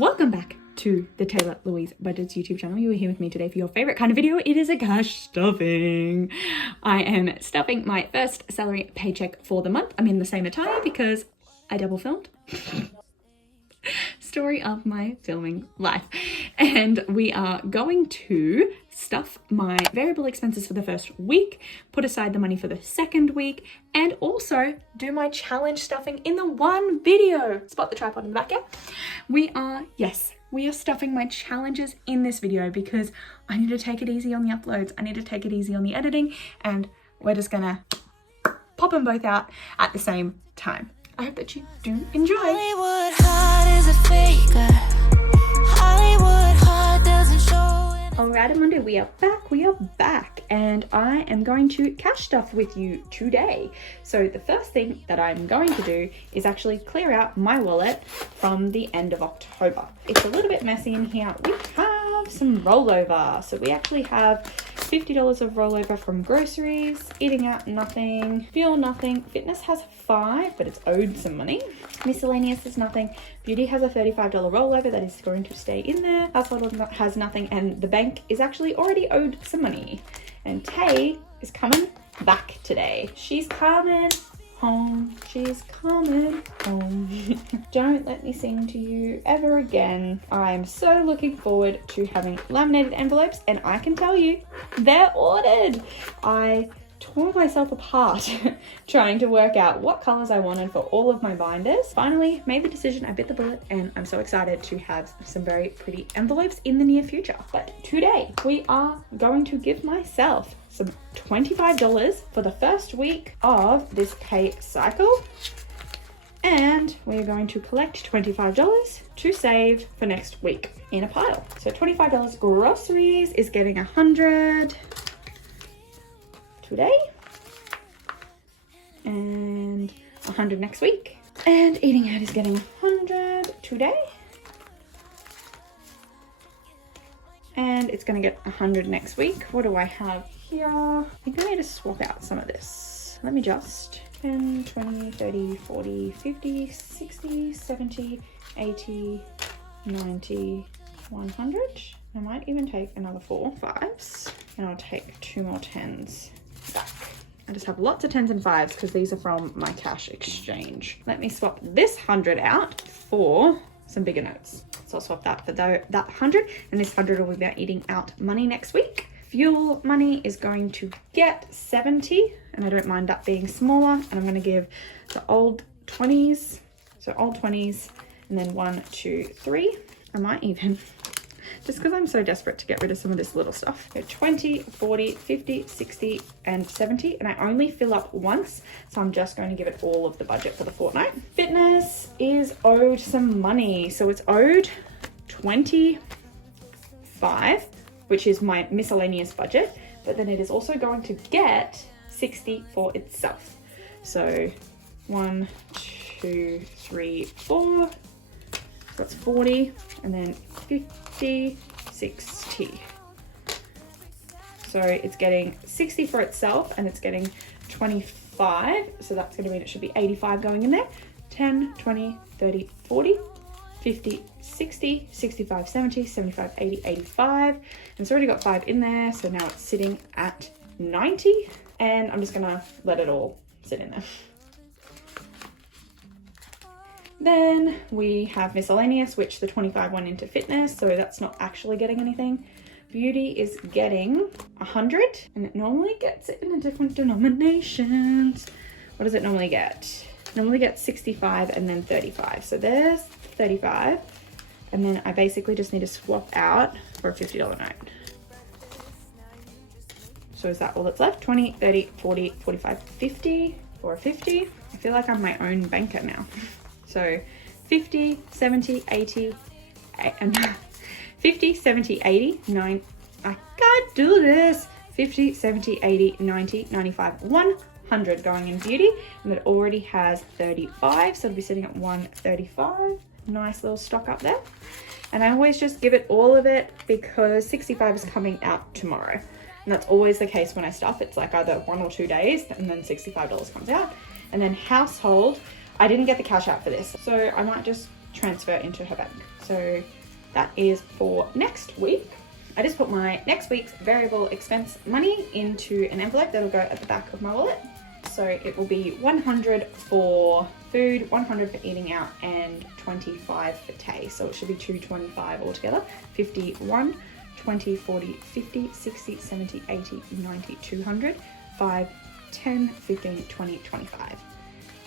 Welcome back to the TaylahLouiseBudgets YouTube channel. You are here with me today for your favorite kind of video. It is a cash stuffing. I am stuffing my first salary paycheck for the month. I'm in the same attire because I double filmed. Story of my filming life. And we are going to stuff my variable expenses for the first week, put aside the money for the second week, and also do my challenge stuffing in the one video. Spot the tripod in the back, yeah? We are stuffing my challenges in this video because I need to take it easy on the uploads. I need to take it easy on the editing, and we're just gonna pop them both out at the same time. I hope that you do enjoy. Hollywood heart is a faker. Hollywood heart doesn't show it. Alright, Monday, we are back, and I am going to cash stuff with you today. So the first thing that I'm going to do is actually clear out my wallet from the end of October. It's a little bit messy in here. We have some rollover. So we actually have $50 of rollover from groceries, eating out nothing, fuel nothing, fitness has 5 but it's owed some money, miscellaneous is nothing, beauty has a $35 rollover that is going to stay in there, household has nothing, and the bank is actually already owed some money. And Tay is coming back today. She's coming home. She's coming home. Don't let me sing to you ever again. I'm so looking forward to having laminated envelopes, and I can tell you, they're ordered. I tore myself apart trying to work out what colors I wanted for all of my binders. Finally made the decision, I bit the bullet, and I'm so excited to have some very pretty envelopes in the near future. But today we are going to give myself some $25 for the first week of this pay cycle, and we're going to collect $25 to save for next week in a pile. So $25 groceries is getting 100 today and 100 next week, and eating out is getting 100 today, and it's going to get 100 next week. What do I have here? I think I need to swap out some of this. Let me just 10, 20, 30, 40, 50, 60, 70, 80, 90, 100. I might even take another 4 5s, and I'll take 2 more 10s back. I just have lots of 10s and 5s because these are from my cash exchange. Let me swap this 100 out for some bigger notes. So I'll swap that for that 100, and this 100 will be about eating out money next week. Fuel money is going to get 70, and I don't mind that being smaller, and I'm going to give the old 20s, so old 20s, and then 1, 2, 3. I might even, just because I'm so desperate to get rid of some of this little stuff. So 20, 40, 50, 60, and 70, and I only fill up once, so I'm just going to give it all of the budget for the fortnight. Fitness is owed some money, so it's owed 25, which is my miscellaneous budget, but then it is also going to get 60 for itself. So 1, 2, 3, 4, so that's 40, and then 50, 60. So it's getting 60 for itself, and it's getting 25, so that's going to mean it should be 85 going in there. 10, 20, 30, 40, 50, 60, 65, 70, 75, 80, 85, and it's already got 5 in there, so now it's sitting at 90, and I'm just gonna let it all sit in there. Then we have miscellaneous, which the 25 went into fitness, so that's not actually getting anything. Beauty is getting 100, and it normally gets it in a different denominations. What does it normally get? It normally gets 65 and then 35, so there's 35, and then I basically just need to swap out for a $50 note. So is that all that's left? 20, 30, 40, 45, 50 for a 50. I feel like I'm my own banker now. So 50, 70, 80, and 50, 70, 80, 9, I can't do this. 50, 70, 80, 90, 95, 100 going in beauty, and it already has 35, so it'll be sitting at 135. Nice little stock up there. And I always just give it all of it because 65 is coming out tomorrow, and that's always the case when I stuff. It's like either 1 or 2 days, and then $65 comes out. And then household, I didn't get the cash out for this, so I might just transfer into her bank. So that is for next week. I just put my next week's variable expense money into an envelope that'll go at the back of my wallet. So it will be 100 for food, 100 for eating out, and 25 for Tay. So it should be 225 altogether. 51, 20, 40, 50, 60, 70, 80, 90, 200, 5, 10, 15, 20, 25.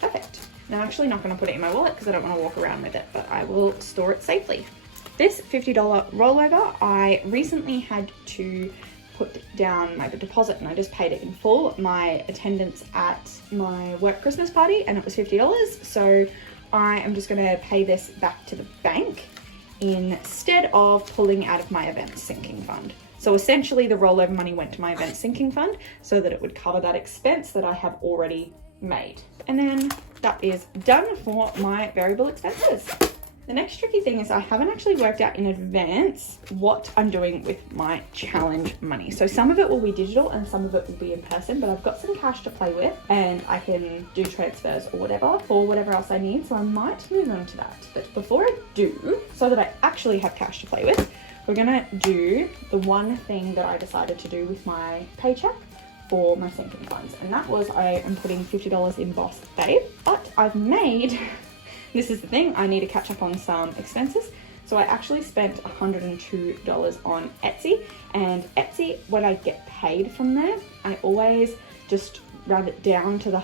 Perfect. Now I'm actually not going to put it in my wallet because I don't want to walk around with it, but I will store it safely. This $50 rollover, I recently had to put down my deposit and I just paid it in full. My attendance at my work Christmas party, and it was $50. So I am just going to pay this back to the bank instead of pulling out of my event sinking fund. So essentially the rollover money went to my event sinking fund so that it would cover that expense that I have already made. And then that is done for my variable expenses. The next tricky thing is I haven't actually worked out in advance what I'm doing with my challenge money. So some of it will be digital and some of it will be in person, but I've got some cash to play with and I can do transfers or whatever else I need. So I might move on to that. But before I do, so that I actually have cash to play with, we're gonna do the one thing that I decided to do with my paycheck for my sinking funds. And that was I am putting $50 in Boss Babe, but I've made this is the thing, I need to catch up on some expenses. So I actually spent $102 on Etsy, and Etsy, when I get paid from there, I always just round it down to the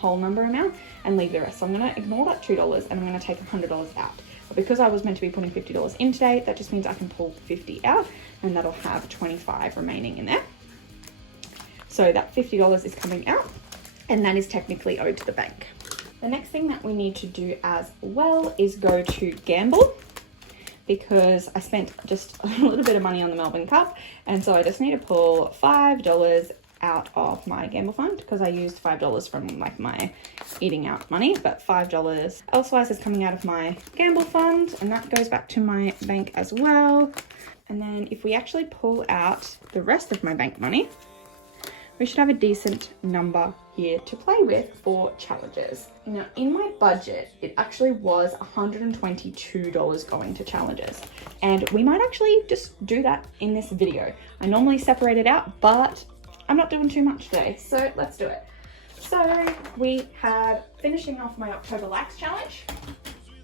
whole number amount and leave the rest. So I'm gonna ignore that $2 and I'm gonna take $100 out. But because I was meant to be putting $50 in today, that just means I can pull 50 out and that'll have 25 remaining in there. So that $50 is coming out and that is technically owed to the bank. The next thing that we need to do as well is go to gamble, because I spent just a little bit of money on the Melbourne Cup, and so I just need to pull $5 out of my gamble fund because I used $5 from like my eating out money, but $5 elsewise is coming out of my gamble fund, and that goes back to my bank as well. And then if we actually pull out the rest of my bank money, we should have a decent number here to play with for challenges. Now in my budget, it actually was $122 going to challenges. And we might actually just do that in this video. I normally separate it out, but I'm not doing too much today, so let's do it. So we have finishing off my October likes challenge.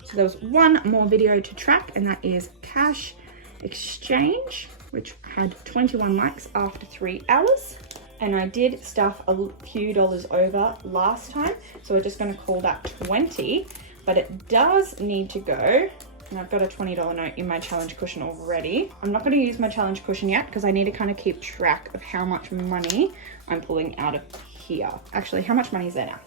So there was one more video to track, and that is cash exchange, which had 21 likes after 3 hours. And I did stuff a few dollars over last time, so we're just going to call that 20, but it does need to go, and I've got a $20 note in my challenge cushion already. I'm not going to use my challenge cushion yet because I need to kind of keep track of how much money I'm pulling out of here. Actually, how much money is there now?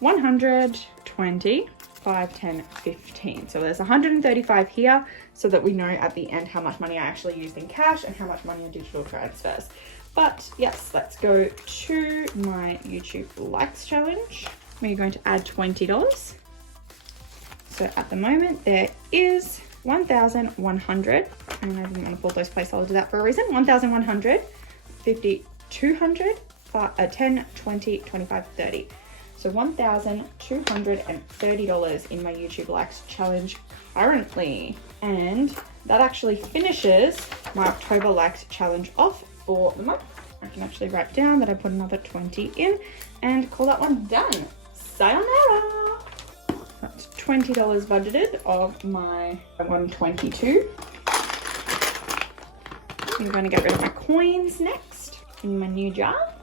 120, 5, 10, 15. So there's 135 here, so that we know at the end how much money I actually used in cash and how much money in digital transfers. But yes, let's go to my YouTube likes challenge. We're going to add $20. So at the moment there is 1,100, and I didn't want to pull those places, I'll do that for a reason. 1,100, 50, 200, 10, 20, 25, 30. So $1,230 in my YouTube likes challenge currently. And that actually finishes my October likes challenge off for the month. I can actually write down that I put another 20 in and call that one done. Sayonara! That's $20 budgeted of my 122. I'm going to get rid of my coins next in my new jar.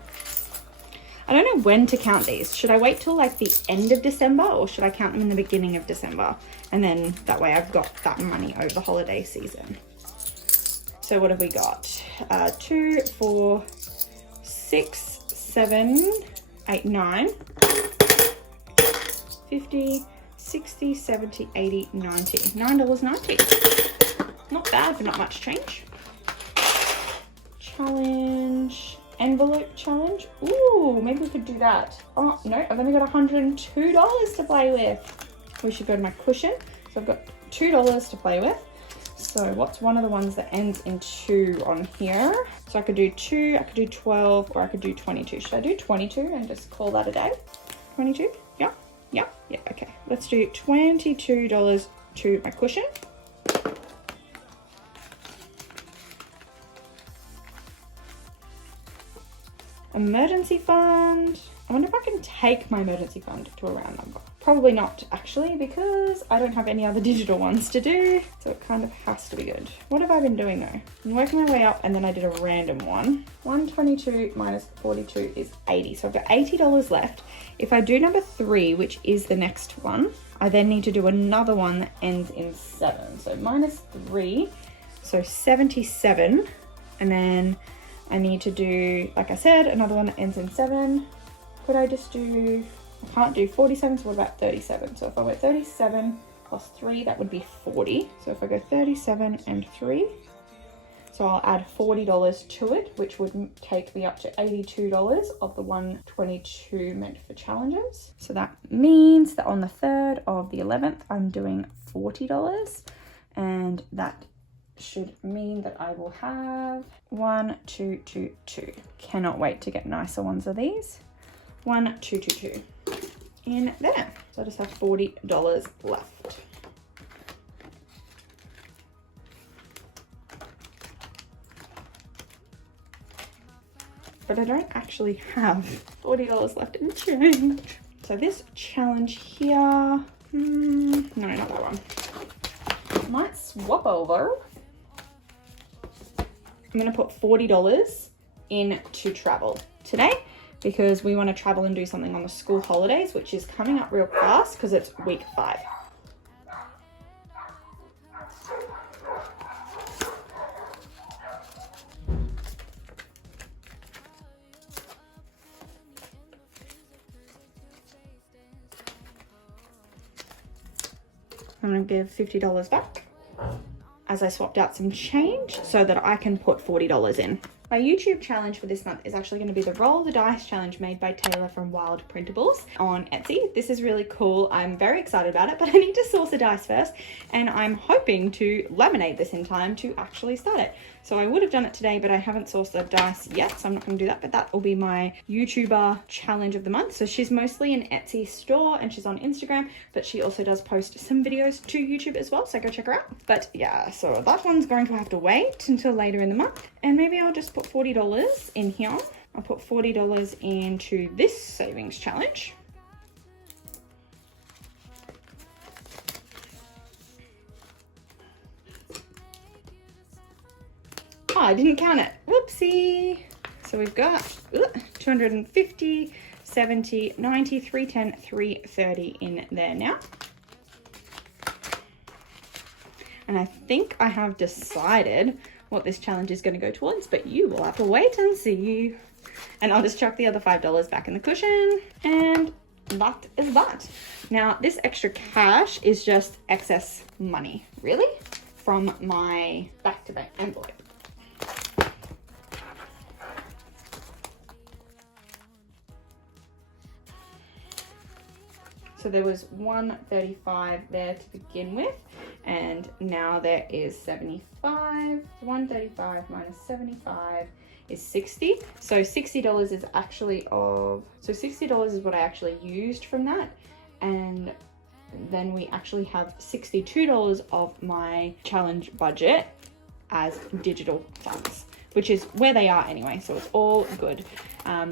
I don't know when to count these. Should I wait till like the end of December, or should I count them in the beginning of December? And then that way I've got that money over the holiday season. So what have we got? 2, 4, 6, 7, 8, 9, 50, 60, 70, 80, 90. $9.90. Not bad for not much change. Challenge, envelope challenge. Ooh, maybe we could do that. Oh, no, I've only got $102 to play with. We should go to my cushion. So I've got $2 to play with. So what's one of the ones that ends in 2 on here? So I could do 2, I could do 12, or I could do 22. Should I do 22 and just call that a day? 22? Yeah, okay. Let's do $22 to my cushion. Emergency fund. I wonder if I can take my emergency fund to a round number. Probably not actually, because I don't have any other digital ones to do, so it kind of has to be good. What have I been doing though? I'm working my way up and then I did a random one. 122 minus 42 is 80, so I've got $80 left. If I do number 3, which is the next one, I then need to do another one that ends in 7. So minus 3, so 77, and then I need to do, like I said, another one that ends in 7. Could I just do, I can't do 47, so what about 37? So if I went 37 plus 3, that would be 40. So if I go 37 and 3, so I'll add $40 to it, which would take me up to $82 of the 122 meant for challenges. So that means that on the 3rd of the 11th, I'm doing $40, and that should mean that I will have 1, 2, 2, 2. Cannot wait to get nicer ones of these. 1, 2, 2, 2 in there. So I just have $40 left. But I don't actually have $40 left in change. So this challenge here, no, not that one. I might swap over. I'm gonna put $40 into travel today, because we want to travel and do something on the school holidays, which is coming up real fast because it's week 5. I'm going to give $50 back as I swapped out some change so that I can put $40 in. My YouTube challenge for this month is actually going to be the Roll the Dice challenge made by Taylah from Wilde Printables on Etsy. This is really cool. I'm very excited about it, but I need to source a dice first, and I'm hoping to laminate this in time to actually start it. So I would have done it today, but I haven't sourced the dice yet, so I'm not going to do that, but that will be my YouTuber challenge of the month. So she's mostly an Etsy store and she's on Instagram, but she also does post some videos to YouTube as well, so go check her out. But yeah, so that one's going to have to wait until later in the month, and maybe I'll just put $40 in here. I'll put $40 into this savings challenge. Oh, I didn't count it. Whoopsie. So we've got 250, 70, 90, 310, 330 in there now. And I think I have decided what this challenge is going to go towards, but you will have to wait and see. And I'll just chuck the other $5 back in the cushion, and that is that. Now, this extra cash is just excess money, really, from my back-to-back envelope. So there was 135 there to begin with, and now there is 75. 135 minus 75 is 60. So $60 is actually $60 is what I actually used from that, and then we actually have $62 of my challenge budget as digital funds, which is where they are anyway, so it's all good.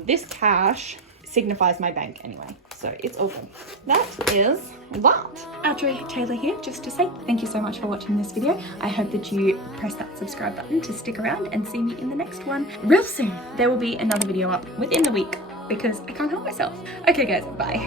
This cash signifies my bank anyway, so it's all good. That is that. Outro Taylah here, just to say thank you so much for watching this video. I hope that you press that subscribe button to stick around and see me in the next one real soon. There will be another video up within the week because I can't help myself. Okay guys, bye.